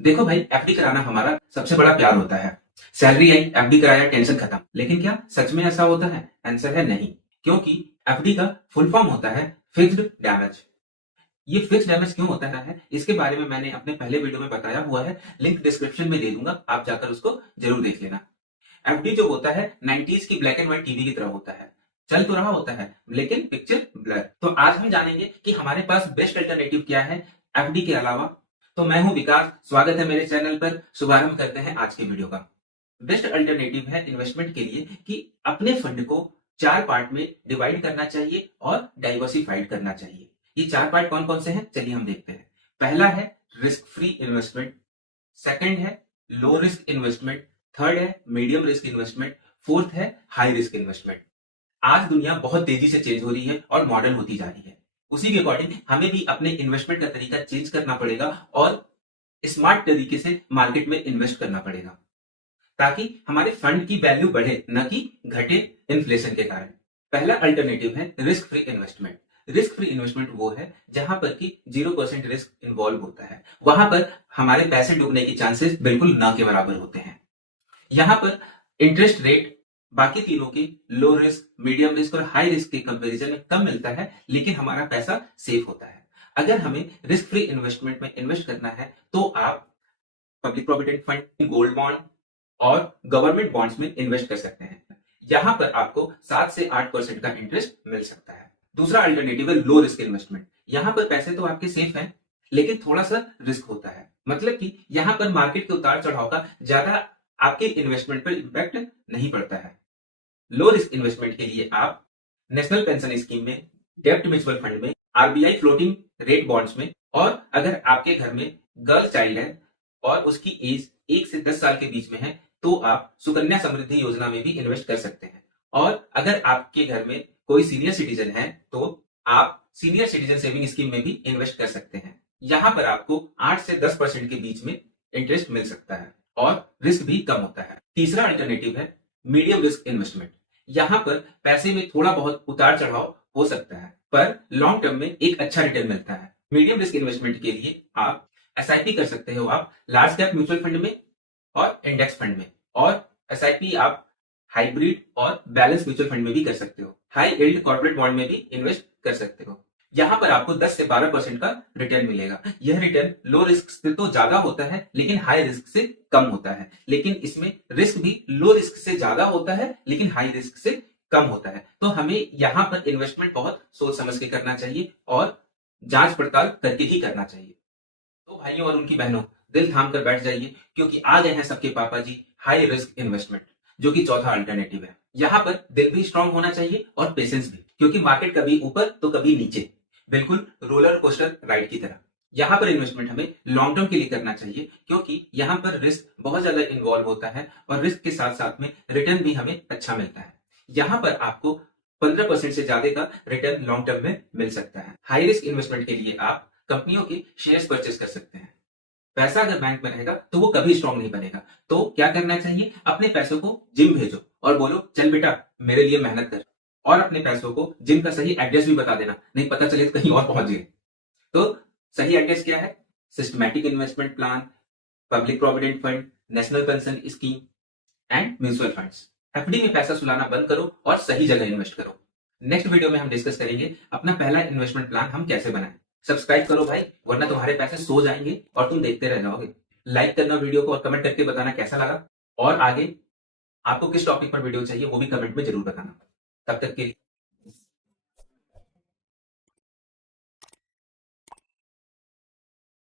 देखो भाई, एफडी कराना हमारा सबसे बड़ा प्यार होता है। सैलरी आई, एफडी कराया, टेंशन खत्म। लेकिन क्या सच में ऐसा होता है? आंसर है नहीं। क्योंकि एफडी का फुल फॉर्म होता है फिक्स्ड डैमेज। ये फिक्स डैमेज क्यों होता है, इसके बारे में मैंने अपने पहले वीडियो में बताया हुआ है। लिंक डिस्क्रिप्शन में दे दूंगा, आप जाकर उसको जरूर देख लेना। एफडी जो होता है 90s की ब्लैक एंड व्हाइट टीवी की तरह होता है। चल तो रहा होता है लेकिन पिक्चर ब्लर। तो आज हम जानेंगे कि हमारे पास बेस्ट अल्टरनेटिव क्या है एफडी के अलावा। तो मैं हूं विकास, स्वागत है मेरे चैनल पर। शुभारंभ करते हैं आज के वीडियो का। बेस्ट अल्टरनेटिव है इन्वेस्टमेंट के लिए कि अपने फंड को 4 पार्ट में डिवाइड करना चाहिए और डाइवर्सिफाइड करना चाहिए। ये 4 पार्ट कौन कौन से हैं, चलिए हम देखते हैं। पहला है रिस्क फ्री इन्वेस्टमेंट, सेकंड है लो रिस्क इन्वेस्टमेंट, थर्ड है मीडियम रिस्क इन्वेस्टमेंट, फोर्थ है हाई रिस्क इन्वेस्टमेंट। आज दुनिया बहुत तेजी से चेंज हो रही है और मॉडर्न होती जा रही है। उसी के अकॉर्डिंग हमें भी अपने इन्वेस्टमेंट का तरीका चेंज करना पड़ेगा और स्मार्ट तरीके से मार्केट में इन्वेस्ट करना पड़ेगा, ताकि हमारे फंड की वैल्यू बढ़े न कि घटे इन्फ्लेशन के कारण। पहला अल्टरनेटिव है risk free investment. Risk free investment वो है जहां पर कि 0% रिस्क इन्वॉल्व होता है। वहां पर हमारे पैसे डूबने की चांसेस बिल्कुल ना के बराबर होते हैं। यहाँ पर इंटरेस्ट रेट बाकी तीनों की लो रिस्क, मीडियम रिस्क और हाई रिस्क के कंपैरिजन में कम मिलता है, लेकिन हमारा पैसा सेफ होता है। अगर हमें रिस्क फ्री इन्वेस्टमेंट में इन्वेस्ट करना है तो आप public provident fund, gold bond और गवर्नमेंट बॉन्ड्स में इन्वेस्ट कर सकते हैं। यहां पर आपको 7 से 8% का इंटरेस्ट मिल सकता है। दूसरा अल्टरनेटिव है लो रिस्क इन्वेस्टमेंट। यहां पर पैसे तो आपके सेफ हैं, लेकिन थोड़ा सा रिस्क होता है। मतलब कि यहां पर मार्केट के उतार चढ़ाव का ज्यादा आपके इन्वेस्टमेंट पर इंपैक्ट नहीं पड़ता है। लो रिस्क इन्वेस्टमेंट के लिए आप नेशनल पेंशन स्कीम में, डेब्ट म्यूचुअल फंड में, आरबीआई फ्लोटिंग रेट बॉन्ड्स में, और अगर आपके घर में गर्ल चाइल्ड है और उसकी एज 1 से 10 साल के बीच में है तो आप सुकन्या समृद्धि योजना में भी इन्वेस्ट कर सकते हैं। और अगर आपके घर में कोई सीनियर सिटीजन है तो आप सीनियर सिटीजन सेविंग स्कीम में भी इन्वेस्ट कर सकते हैं। यहां पर आपको 8 से 10% के बीच में इंटरेस्ट मिल सकता है और रिस्क भी कम होता है। तीसरा अल्टरनेटिव है मीडियम रिस्क इन्वेस्टमेंट। यहां पर पैसे में थोड़ा बहुत उतार चढ़ाव हो सकता है, पर लॉन्ग टर्म में एक अच्छा रिटर्न मिलता है। मीडियम रिस्क इन्वेस्टमेंट के लिए आप एसआईपी कर सकते हो, आप लार्ज कैप म्यूचुअल फंड में और इंडेक्स फंड में, और एसआईपी आप हाइब्रिड और बैलेंस म्यूचुअल फंड में भी कर सकते हो। हाई यील्ड कॉर्पोरेट बॉन्ड में भी इन्वेस्ट कर सकते हो। यहाँ पर आपको 10 से 12% का रिटर्न मिलेगा। यह रिटर्न लो रिस्क से तो ज्यादा होता है लेकिन हाई रिस्क से कम होता है। लेकिन इसमें रिस्क भी लो रिस्क से ज्यादा होता है लेकिन हाई रिस्क से कम होता है। तो हमें यहाँ पर इन्वेस्टमेंट बहुत सोच समझ के करना चाहिए और जांच पड़ताल करके ही करना चाहिए। तो भाइयों और उनकी बहनों, दिल थाम कर बैठ जाइए, क्योंकि आ गए हैं सबके पापा जी हाई रिस्क इन्वेस्टमेंट, जो कि चौथा अल्टरनेटिव है। यहाँ पर दिल भी स्ट्रांग होना चाहिए और पेशेंस भी, क्योंकि मार्केट कभी ऊपर तो कभी नीचे, बिल्कुल रोलर कोस्टर राइड की तरह। यहाँ पर इन्वेस्टमेंट हमें लॉन्ग टर्म के लिए करना चाहिए, क्योंकि यहाँ पर रिस्क बहुत ज्यादा इन्वॉल्व होता है और रिस्क के साथ साथ में रिटर्न भी हमें अच्छा मिलता है। यहाँ पर आपको 15% से ज्यादा का रिटर्न लॉन्ग टर्म में मिल सकता है। हाई रिस्क इन्वेस्टमेंट के लिए आप कंपनियों के शेयर्स परचेस कर सकते हैं। पैसा अगर बैंक में रहेगा तो वो कभी स्ट्रांग नहीं बनेगा। तो क्या करना चाहिए, अपने पैसों को जिम भेजो और बोलो चल बेटा मेरे लिए मेहनत कर, और अपने पैसों को जिम का सही एड्रेस भी बता देना, नहीं पता चले तो कहीं और पहुंच गए। तो सही एड्रेस क्या है? Systematic investment plan, public provident fund, national pension scheme and mutual funds. FD में पैसा सुलाना बंद करो और सही जगह इन्वेस्ट करो। नेक्स्ट वीडियो में हम डिस्कस करेंगे अपना पहला इन्वेस्टमेंट प्लान हम कैसे बनाएं। सब्सक्राइब करो भाई, वरना तुम्हारे पैसे सो जाएंगे और तुम देखते रह जाओगे। लाइक करना वीडियो को और कमेंट करके बताना कैसा लगा, और आगे आपको किस टॉपिक पर वीडियो चाहिए वो भी कमेंट में जरूर बताना। तब तक के लिए